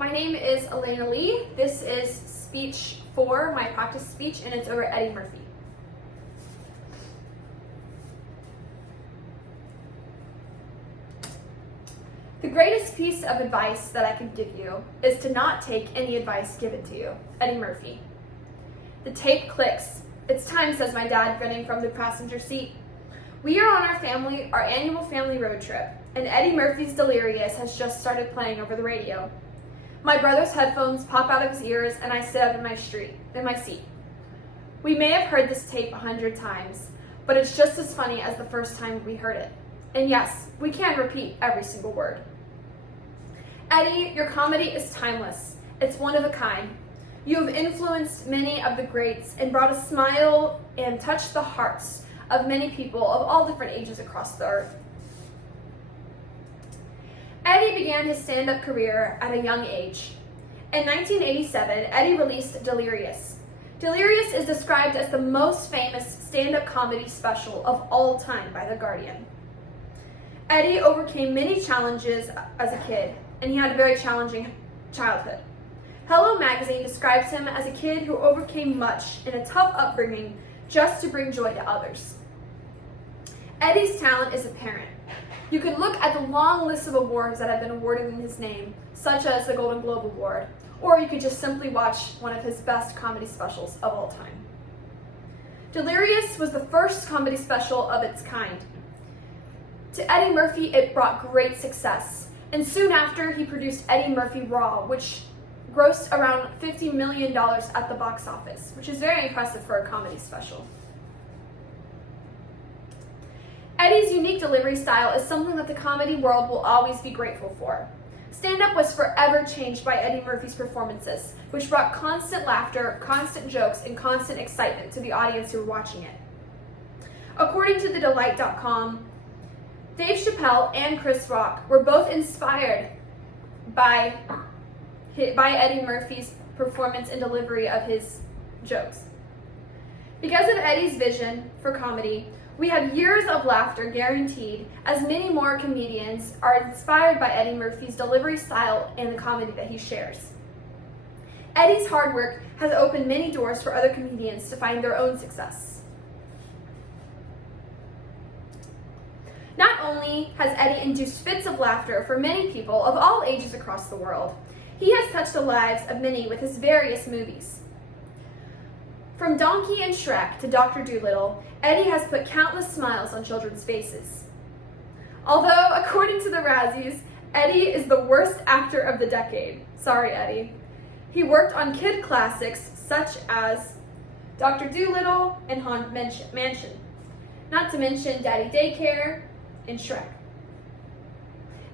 My name is Elena Lee. This is speech 4, my practice speech, and it's over Eddie Murphy. The greatest piece of advice that I can give you is to not take any advice given to you. Eddie Murphy. The tape clicks. It's time, says my dad, grinning from the passenger seat. We are on our annual family road trip, and Eddie Murphy's Delirious has just started playing over the radio. My brother's headphones pop out of his ears, and I sit up in my seat. We may have heard this tape 100 times, but it's just as funny as the first time we heard it. And yes, we can repeat every single word. Eddie, your comedy is timeless. It's one of a kind. You have influenced many of the greats and brought a smile and touched the hearts of many people of all different ages across the earth. Eddie began his stand-up career at a young age. In 1987, Eddie released Delirious. Delirious is described as the most famous stand-up comedy special of all time by The Guardian. Eddie overcame many challenges as a kid, and he had a very challenging childhood. Hello Magazine describes him as a kid who overcame much in a tough upbringing just to bring joy to others. Eddie's talent is apparent. You could look at the long list of awards that have been awarded in his name, such as the Golden Globe Award, or you could just simply watch one of his best comedy specials of all time. Delirious was the first comedy special of its kind. To Eddie Murphy, it brought great success, and soon after, he produced Eddie Murphy Raw, which grossed around $50 million at the box office, which is very impressive for a comedy special. Eddie's unique delivery style is something that the comedy world will always be grateful for. Stand-up was forever changed by Eddie Murphy's performances, which brought constant laughter, constant jokes, and constant excitement to the audience who were watching it. According to TheDelight.com, Dave Chappelle and Chris Rock were both inspired by Eddie Murphy's performance and delivery of his jokes. Because of Eddie's vision for comedy, we have years of laughter guaranteed, as many more comedians are inspired by Eddie Murphy's delivery style and the comedy that he shares. Eddie's hard work has opened many doors for other comedians to find their own success. Not only has Eddie induced fits of laughter for many people of all ages across the world, he has touched the lives of many with his various movies. From Donkey and Shrek to Dr. Dolittle, Eddie has put countless smiles on children's faces. Although, according to the Razzies, Eddie is the worst actor of the decade. Sorry, Eddie. He worked on kid classics such as Dr. Dolittle and Haunted Mansion, not to mention Daddy Daycare and Shrek.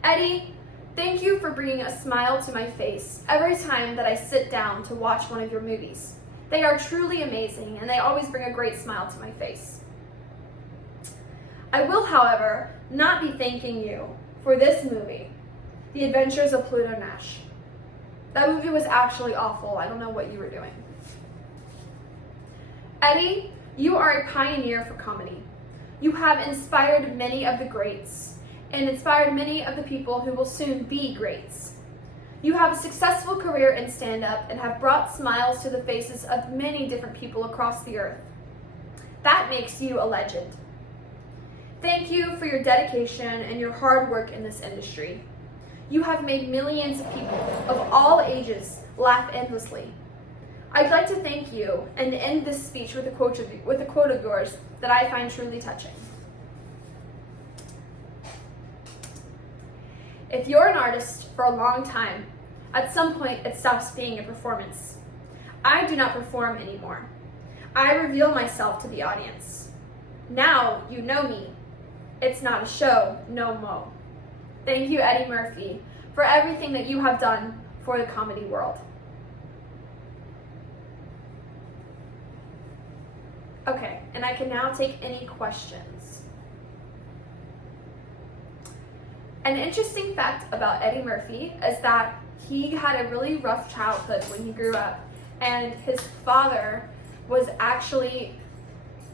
Eddie, thank you for bringing a smile to my face every time that I sit down to watch one of your movies. They are truly amazing, and they always bring a great smile to my face. I will, however, not be thanking you for this movie, The Adventures of Pluto Nash. That movie was actually awful. I don't know what you were doing. Eddie, you are a pioneer for comedy. You have inspired many of the greats, and inspired many of the people who will soon be greats. You have a successful career in stand-up and have brought smiles to the faces of many different people across the earth. That makes you a legend. Thank you for your dedication and your hard work in this industry. You have made millions of people of all ages laugh endlessly. I'd like to thank you and end this speech with a quote of yours that I find truly touching. If you're an artist for a long time, at some point it stops being a performance. I do not perform anymore. I reveal myself to the audience. Now you know me. It's not a show, no mo. Thank you, Eddie Murphy, for everything that you have done for the comedy world. Okay, and I can now take any questions. An interesting fact about Eddie Murphy is that he had a really rough childhood when he grew up, and his father was actually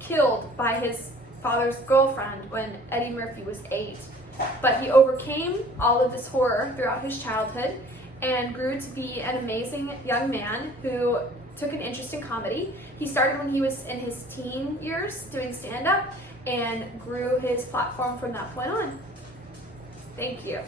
killed by his father's girlfriend when Eddie Murphy was 8. But he overcame all of this horror throughout his childhood, and grew to be an amazing young man who took an interest in comedy. He started when he was in his teen years doing stand-up and grew his platform from that point on. Thank you.